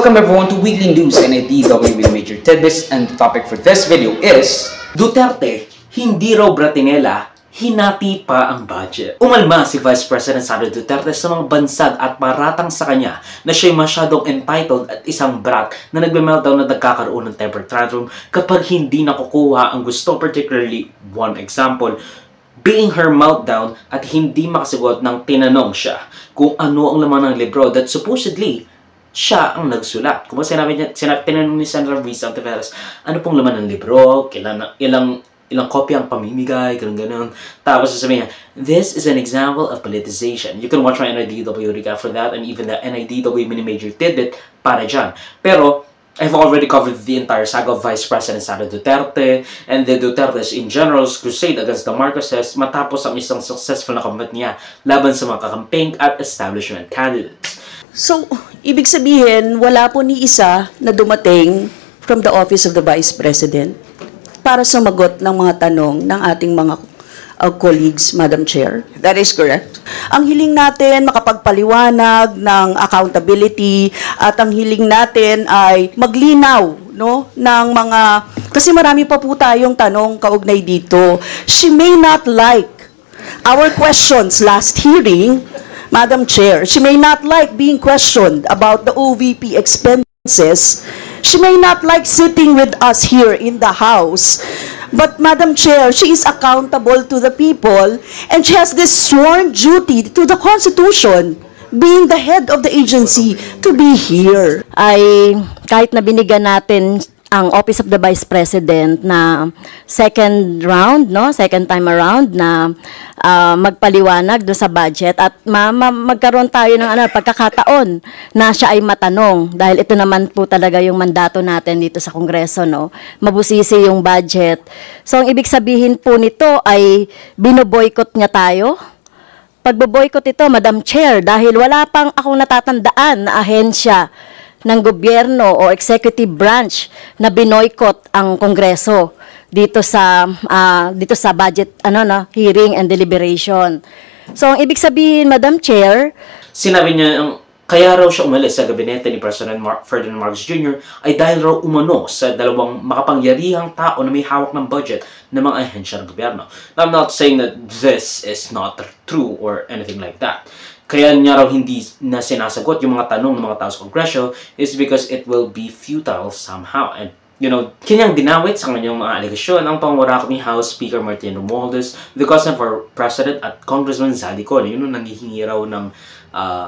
Welcome everyone to Weekly News and IDW with Major Tidbits, and the topic for this video is Duterte, hindi raw Bratinela, hinati pa ang budget. Umalma si Vice President Sara Duterte sa mga bansag at maratang sa kanya na siya'y masyadong entitled at isang brat na nagme-meltdown na nagkakaroon ng temper tantrum kapag hindi nakukuha ang gusto. Particularly, one example, being her meltdown at hindi makasagot ng tinanong siya kung ano ang laman ng libro that supposedly siya ang nagsulat. Kung tinanong ni Senator Risa Ontiveros, ano pong laman ng libro, ilang kopya ang pamimigay, ganun. Tapos sasabihin niya, this is an example of politicization. You can watch my NIDW recap for that, and even the NIDW mini major tidbit para dyan. Pero, I've already covered the entire saga of Vice President Sara Duterte and the Dutertes in general's crusade against the Marcoses matapos ang isang successful na kampanya laban sa mga kakamping at establishment candidates. So, ibig sabihin, wala po ni isa na dumating from the office of the Vice President para sumagot ng mga tanong ng ating mga colleagues, Madam Chair. That is correct. Ang hiling natin makapagpaliwanag ng accountability at ang hiling natin ay maglinaw ng mga, kasi marami pa po tayong tanong kaugnay dito. She may not like our questions last hearing, Madam Chair. She may not like being questioned about the OVP expenses. She may not like sitting with us here in the House. But, Madam Chair, she is accountable to the people and she has this sworn duty to the Constitution, being the head of the agency, to be here. Ay kahit na binigyan natin ang Office of the Vice President na second time around na magpaliwanag do sa budget at magkaroon tayo ng pagkakataon na siya ay matanong dahil ito naman po talaga yung mandato natin dito sa Kongreso, mabusisi yung budget. So ang ibig sabihin po nito ay binoboykot niya tayo. Pagboboykot ito, Madam Chair, dahil wala pang akong natatandaan na ahensya ng gobyerno o executive branch na binoykot ang Kongreso dito sa budget hearing and deliberation. So ang ibig sabihin, Madam Chair, sinabi niya kaya raw siya umalis sa gabinete ni President Ferdinand Marcos Jr. ay dahil raw umano sa dalawang makapangyarihang tao na may hawak ng budget ng mga ahensya ng gobyerno. Now, I'm not saying that this is not true or anything like that. Kaya niya raw hindi na sinasagot yung mga tanong ng mga tao sa Kongreso is because it will be futile somehow. And, kanyang dinawit sa kanyang mga alegasyon ang pangurak ni House Speaker Martin Romualdez, the cousin for President at Congressman Zaldico, yun yung nanghihingi raw ng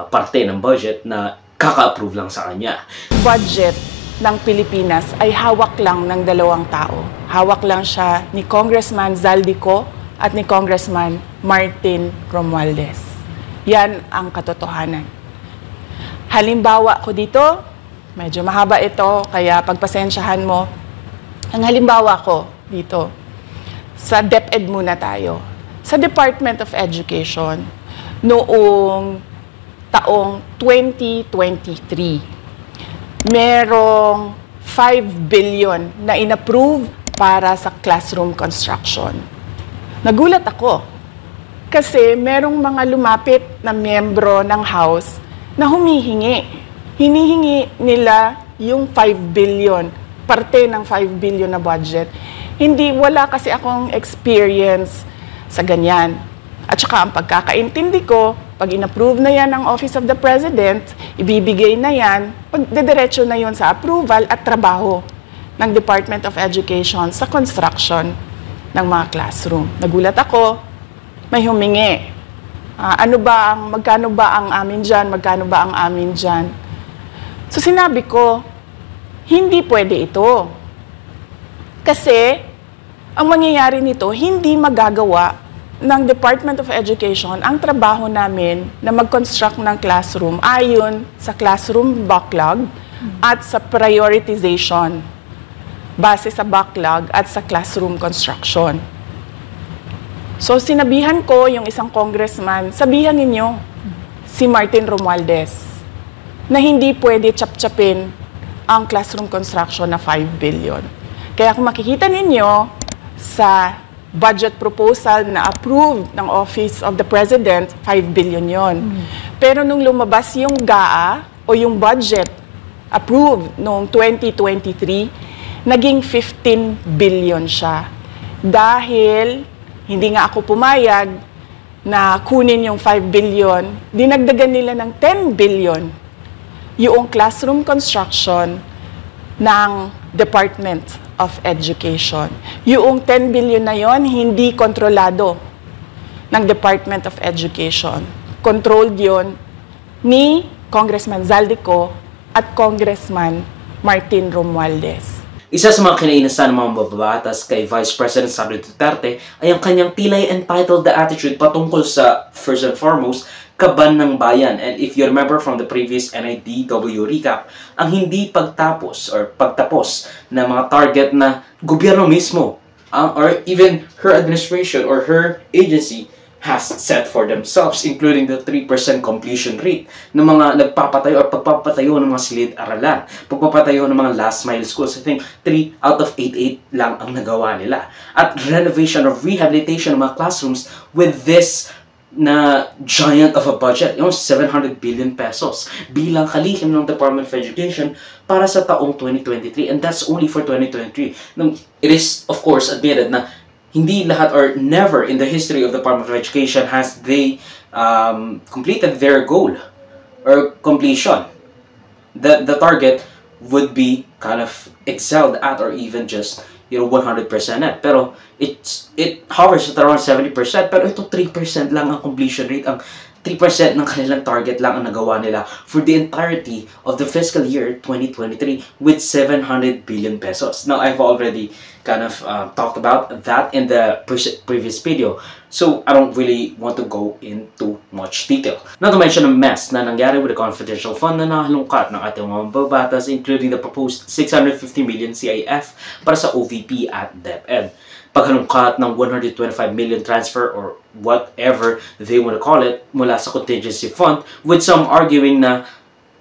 parte ng budget na kaka-approve lang sa kanya. Budget ng Pilipinas ay hawak lang ng dalawang tao. Hawak lang siya ni Congressman Zaldico at ni Congressman Martin Romualdez. Yan ang katotohanan. Halimbawa ko dito, medyo mahaba ito, kaya pagpasensyahan mo. Ang halimbawa ko dito, sa DepEd muna tayo. Sa Department of Education, noong taong 2023, merong 5 billion na inapprove para sa classroom construction. Nagulat ako. Kasi merong mga lumapit na miyembro ng House na humihingi. Hinihingi nila yung 5 billion, parte ng 5 billion na budget. Wala kasi akong experience sa ganyan. At saka ang pagkakaintindi ko, pag inapprove na yan ng Office of the President, ibibigay na yan, pagdediretso na yun sa approval at trabaho ng Department of Education sa construction ng mga classroom. Nagulat ako. May humingi. Magkano ba ang amin dyan? Magkano ba ang amin dyan? So sinabi ko, hindi pwede ito. Kasi, ang mangyayari nito, hindi magagawa ng Department of Education ang trabaho namin na mag-construct ng classroom ayon sa classroom backlog at sa prioritization base sa backlog at sa classroom construction. So, sinabihan ko yung isang congressman, sabihan ninyo si Martin Romualdez na hindi pwede chap-chapin ang classroom construction na 5 billion. Kaya kung makikita ninyo sa budget proposal na approved ng Office of the President, 5 billion yon. Pero nung lumabas yung GAA o yung budget approved noong 2023, naging 15 billion siya. Dahil hindi nga ako pumayag na kunin yung 5 billion, dinagdagan nila ng 10 billion yung classroom construction ng Department of Education. Yung 10 billion na yon hindi kontrolado ng Department of Education. Controlled yon ni Congressman Zaldico at Congressman Martin Romualdez. Isa sa mga kinainasan ng mga mababatas kay Vice President Sara Duterte ay ang kanyang tila entitled na attitude patungkol sa, first and foremost, kaban ng bayan. And if you remember from the previous NIDW recap, ang hindi pagtapos ng mga target na gobyerno mismo or even her administration or her agency has set for themselves, including the 3% completion rate ng mga nagpapatayo or pagpapatayo ng mga silid-aralan, pagpapatayo ng mga last mile schools. I think 3 out of 88 lang ang nagawa nila. At renovation or rehabilitation ng mga classrooms with this na giant of a budget, yung 700 billion pesos bilang kalihim ng Department of Education para sa taong 2023, and that's only for 2023. It is of course admitted na hindi lahat or never in the history of the Department of Education has they completed their goal or completion. The target would be kind of excelled at or even just 100% at. Pero it hovers at around 70%, pero ito 3% lang ang completion rate. Ang 3% ng kanilang target lang ang nagawa nila for the entirety of the fiscal year 2023 with 700 billion pesos. Now, I've already kind of talked about that in the previous video, so I don't really want to go into much detail. Not to mention a mess na nangyari with the confidential fund na nahalungkat ng ating mga mababatas, including the proposed 650 million CIF para sa OVP at DepEd. Paghalungkat ng 125 million transfer or whatever they want to call it mula sa contingency fund, with some arguing na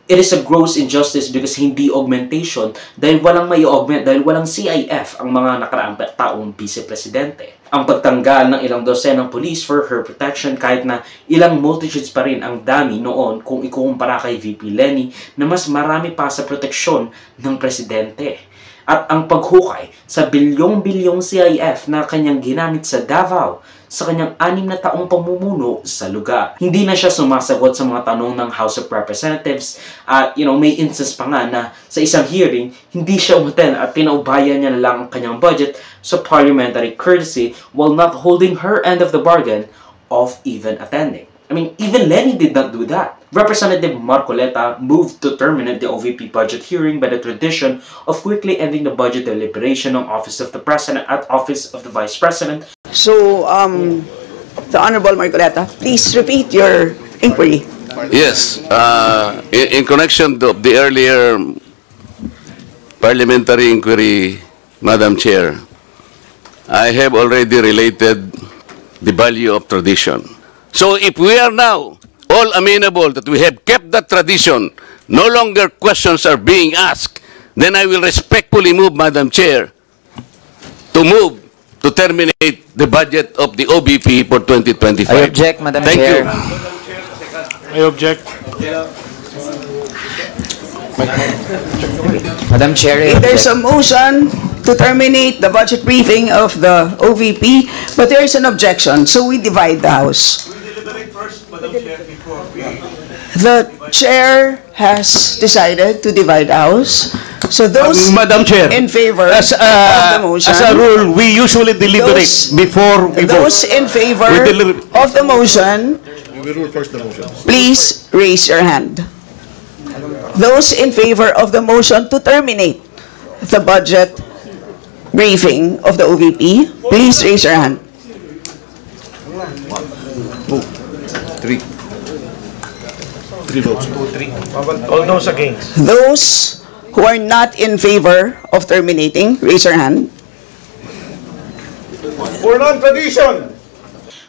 it is a gross injustice because hindi augmentation dahil walang may augment, dahil walang CIF ang mga nakaraang taong vice-presidente. Ang pagtanggal ng ilang dosenang police for her protection kahit na ilang multitudes pa rin ang dami noon kung ikukumpara kay VP Lenny na mas marami pa sa proteksyon ng presidente. At ang paghukay sa bilyong-bilyong CIF na kanyang ginamit sa Davao sa kanyang 6 na taong pamumuno sa lugar. Hindi na siya sumasagot sa mga tanong ng House of Representatives at may instance pa nga na sa isang hearing, hindi siya umaten at pinaubayan niya na lang ang kanyang budget sa parliamentary courtesy while not holding her end of the bargain of even attending. I mean, even Lenny did not do that. Representative Marcoleta moved to terminate the OVP budget hearing by the tradition of quickly ending the budget deliberation ng Office of the President at Office of the Vice President. So, the Honorable Marcoleta, please repeat your inquiry. Yes, in connection to the earlier parliamentary inquiry, Madam Chair, I have already related the value of tradition. So if we are now all amenable that we have kept that tradition, no longer questions are being asked, then I will respectfully move, Madam Chair, to terminate the budget of the OBP for 2025. I object, Madam Thank Chair. you. I object. Madam Chair, I There's a object. motion to terminate the budget briefing of the OVP, but there is an objection, so we divide the House. The chair has decided to divide the House. So those Madam Chair, in favor as of the motion, as a rule, we usually deliberate Those- before we vote. those in favor We deliberate. of the motion, please raise your hand. Those in favor of the motion to terminate the budget briefing of the OVP, please raise your hand. All those against. Those who are not in favor of terminating, raise your hand. For non-tradition.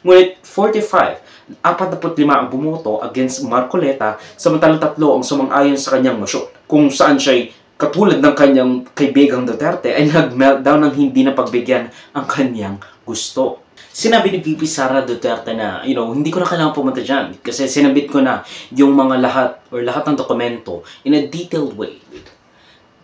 Ngunit 45, 45 ang bumoto against Marcoleta, samantalang 3 ang sumang-ayon sa kanyang motion, kung saan siya'y katulad ng kanyang kaibigang Duterte ay nag-meltdown ng hindi na pagbigyan ang kanyang gusto. Sinabi ni VP Sara Duterte na, hindi ko na kailangan pumunta dyan kasi sinabit ko na yung mga lahat ng dokumento in a detailed way with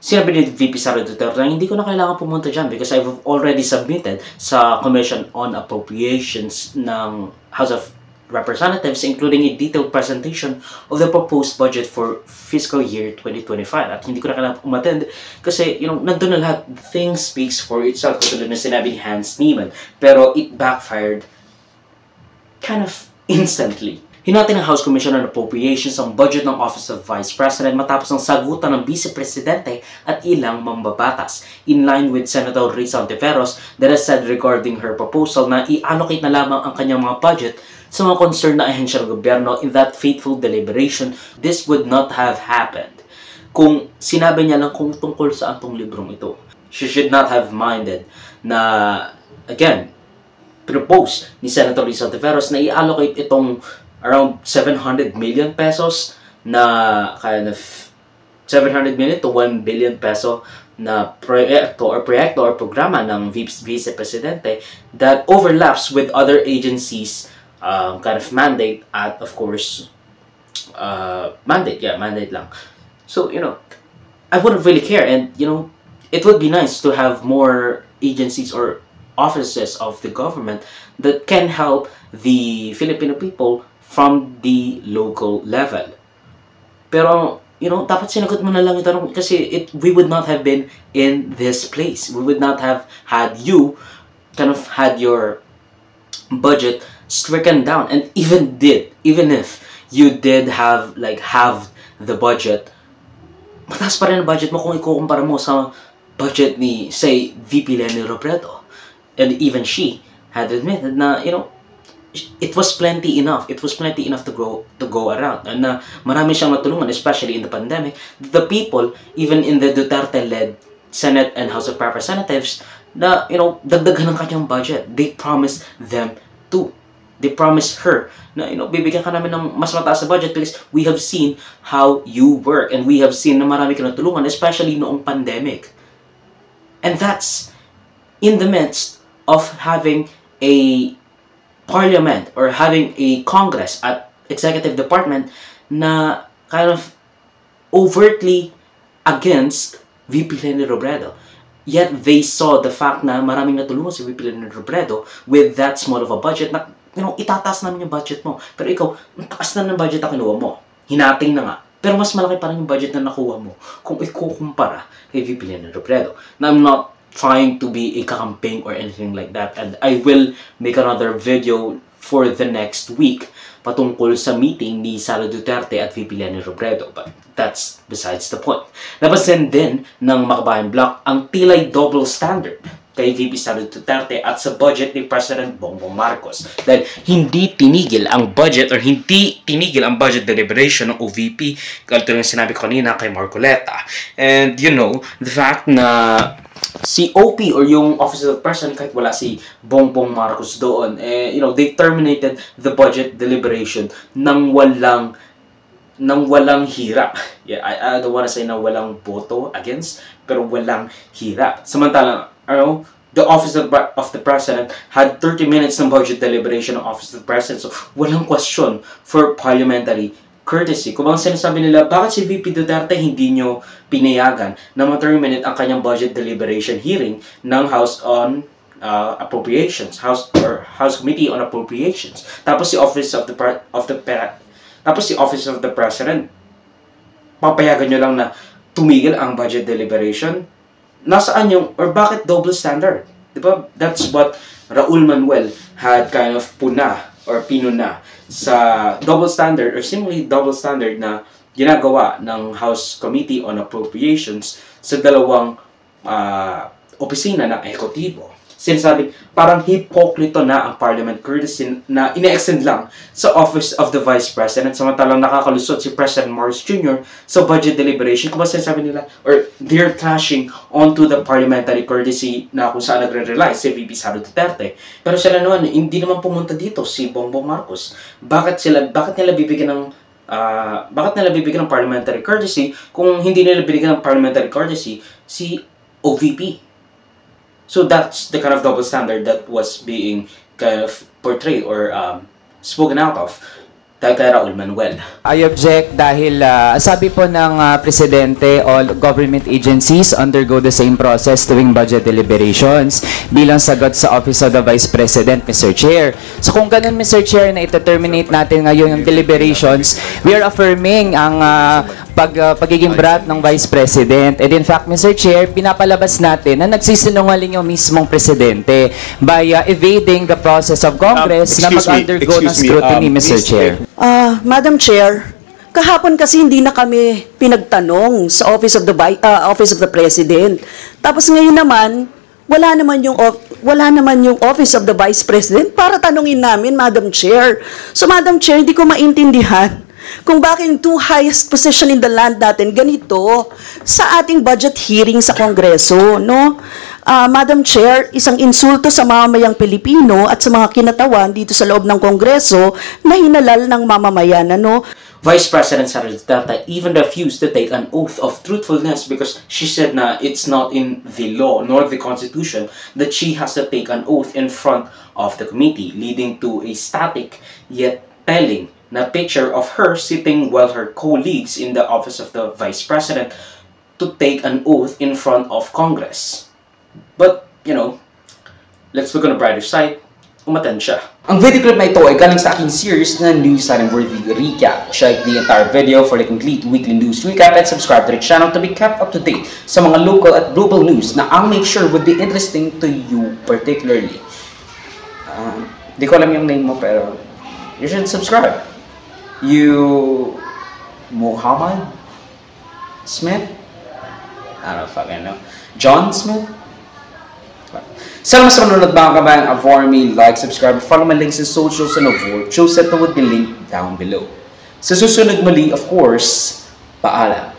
sinabi ni VP Sara Duterte na hindi ko na kailangan pumunta dyan because I've already submitted sa Commission on Appropriations ng House of Representatives, including a detailed presentation of the proposed budget for fiscal year 2025. At hindi ko na kailangan umattend kasi, nandun na lahat. Thing speaks for itself, katulad na sinabi ni Hans Niemann. Pero it backfired kind of instantly. Hinati ng House Commission on Appropriations ang budget ng Office of Vice President matapos ang sagutan ng Vice Presidente at ilang mambabatas. In line with Senator Risa Ontiveros that has said regarding her proposal na i-allocate na lamang ang kanyang mga budget sa mga concerned na ahensya ng gobyerno in that fateful deliberation, this would not have happened. Kung sinabi niya lang kung tungkol sa antong librong ito, she should not have minded na, again, propose ni Senator Risa Ontiveros na i-allocate itong around 700 million pesos na kind of 700 million to 1 billion peso na proyekto or programa ng Vice Presidente that overlaps with other agencies kind of mandate at of course mandate lang. So, I wouldn't really care, and it would be nice to have more agencies or offices of the government that can help the Filipino people from the local level. Pero, dapat sinagot mo na lang yung tanong kasi we would not have been in this place. We would not have had you kind of had your budget stricken down, and even if you did have the budget, mataas pa rin ang budget mo kung ikukumpara mo sa budget ni, say, VP Leni Robredo. And even she had admitted na, it was plenty enough. It was plenty enough to go around. And marami siyang natulungan, especially in the pandemic. The people, even in the Duterte-led Senate and House of Representatives, na, dagdagan ng kanyang budget. They promised them to. They promised her na, bibigyan ka namin ng mas mataas na budget because we have seen how you work and we have seen na marami ka natulungan, especially noong pandemic. And that's in the midst of having a parliament or having a Congress at executive department na kind of overtly against VP Leni Robredo. Yet they saw the fact na maraming natulungan si VP Leni Robredo with that small of a budget na, itataas namin yung budget mo. Pero ikaw, ang taas na ng budget na kinuha mo. Hinating na nga. Pero mas malaki pa rin yung budget na nakuha mo kung ikukumpara kay VP Leni Robredo. Na I'm not trying to be a campaign or anything like that, and I will make another video for the next week patungkol sa meeting ni Sara Duterte at VP Leni Robredo, but that's besides the point. Napansin din ng Makabayan Block ang tila'y double standard kay VP Sara Duterte at sa budget ni President Bongbong Marcos dahil hindi tinigil ang budget deliberation ng OVP katulad ng sinabi ko kanina kay Marcoleta. And the fact na si OP or yung Office of the President, kahit wala si Bongbong Marcos doon, they terminated the budget deliberation nang walang hirap. Yeah, I don't wanna say na walang boto against, pero walang hirap. Samantalang, the Office of the President had 30 minutes ng budget deliberation ng Office of the President, so walang question for parliamentary courtesy. Kung bang sinasabi nila, bakit si VP Duterte hindi nyo pinayagan na ma-terminate ang kanyang budget deliberation hearing ng House on Appropriations, House Committee on Appropriations. Tapos si Office of the President, papayagan nyo lang na tumigil ang budget deliberation. Nasaan yung, or bakit double standard? Diba? That's what Raul Manuel had kind of pinuna sa double standard or similarly double standard na ginagawa ng House Committee on Appropriations sa dalawang opisina ng ekotibo. Sinasabi, parang hipokrito na ang parliament courtesy na ine-extend lang sa Office of the Vice President samantalang nakakalusot si President Marcos Jr. sa budget deliberation. Kung ba sinasabi nila, or they're clashing onto the parliamentary courtesy na kung saan nagre-rely si VP Sara Duterte. Pero sila naman, hindi naman pumunta dito si Bongbong Marcos. Bakit nila bibigyan ng parliamentary courtesy kung hindi nila binigyan ng parliamentary courtesy si OVP? So that's the kind of double standard that was being kind of portrayed or spoken out of kay Raul Manuel. I object dahil sabi po ng Presidente, all government agencies undergo the same process tuwing budget deliberations bilang sagot sa Office of the Vice President, Mr. Chair. So kung ganun, Mr. Chair, na ito-terminate natin ngayon yung deliberations, we are affirming ang pagiging brat ng Vice President. And in fact, Mr. Chair, pinapalabas natin na nagsisinungaling yung mismong Presidente by evading the process of Congress na mag-undergo ng scrutiny, Mr. Chair. Madam Chair, kahapon kasi hindi na kami pinagtanong sa Office of the President. Tapos ngayon naman, wala naman yung Office of the Vice President para tanungin namin, Madam Chair. So Madam Chair, hindi ko maintindihan kung bakit yung two highest position in the land natin ganito sa ating budget hearing sa Kongreso, no? Madam Chair, isang insulto sa mamamayang Pilipino at sa mga kinatawan dito sa loob ng Kongreso na hinalal ng mamamayan, ano? Vice President Sara Duterte even refused to take an oath of truthfulness because she said na it's not in the law nor the Constitution that she has to take an oath in front of the committee, leading to a static yet telling na picture of her sitting while her colleagues in the Office of the Vice President to take an oath in front of Congress. But, you know, let's look on the brighter side. Umattend siya. Ang video clip na ito ay galing sa aking series na News Item Worthy Recap. Check the entire video for the complete weekly news recap and subscribe to the channel to be kept up to date sa mga local at global news na I'll make sure would be interesting to you particularly. Di ko alam yung name mo pero you should subscribe. You... Muhammad Smith? I don't fucking know. John Smith? Salamat sa manunod mga kabayan. For me, like, subscribe, follow my links in socials and over. Choose that would be linked down below. Sa susunod muli, of course, paalam.